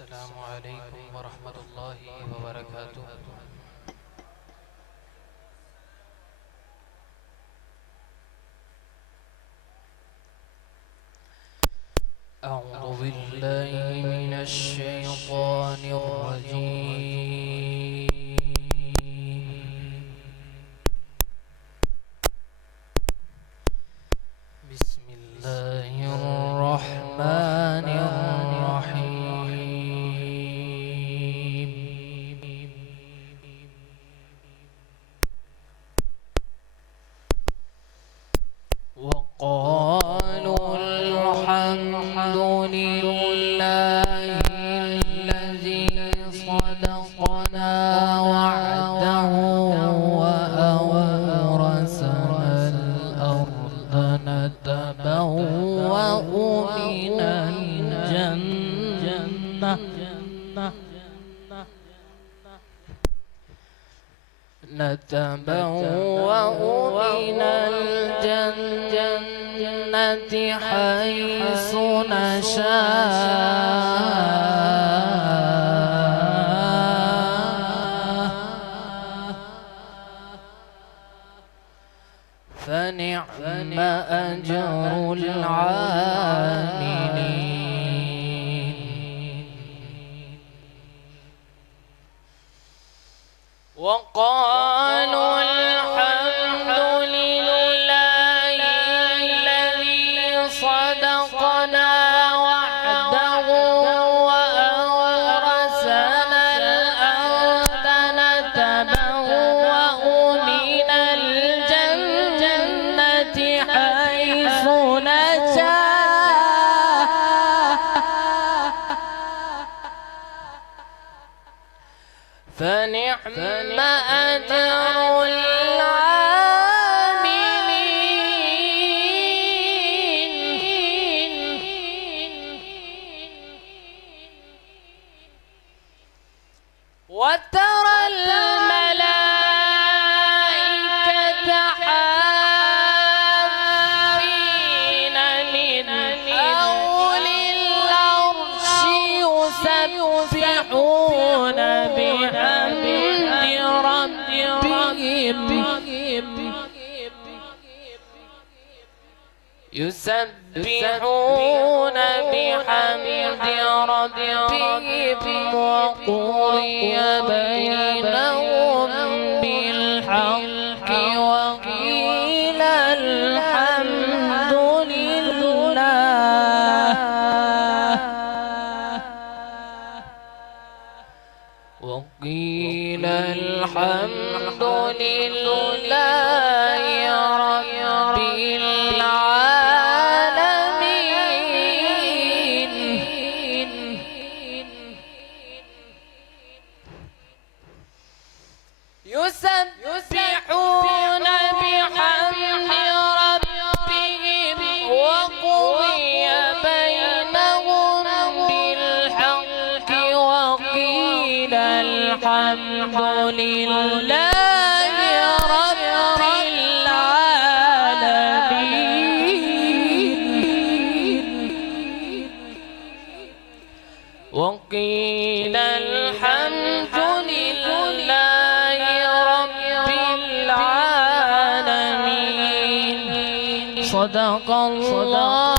السلام عليكم ورحمة الله وبركاته. أعوذ بالله من الشيطان الرجيم. بسم الله الرحمن الرحيم. وقالوا الحمد لله الذي صدقنا وعده وأورثنا الأرض نتبوأ من الجنة من الجنة حيث نشاء فنعم أجر العاملين. وقالوا الحمد لله الذي صدقنا وعده وأورثنا الأرض نتبوأ من الجنة حيث نشاء فنعم أجر العاملين. وترى الملائكة حافين من حول العرش يسبحون بحمد ربهم وقضي بينهم بالحق وقيل الحمد لله وقيل الحمد لله رب العالمين. يسبحون بحمد ربهم وقضي بينهم بالحق وقيل الحمد لله رب العالمين. وقيل الحمد لله رب العالمين. صدق الله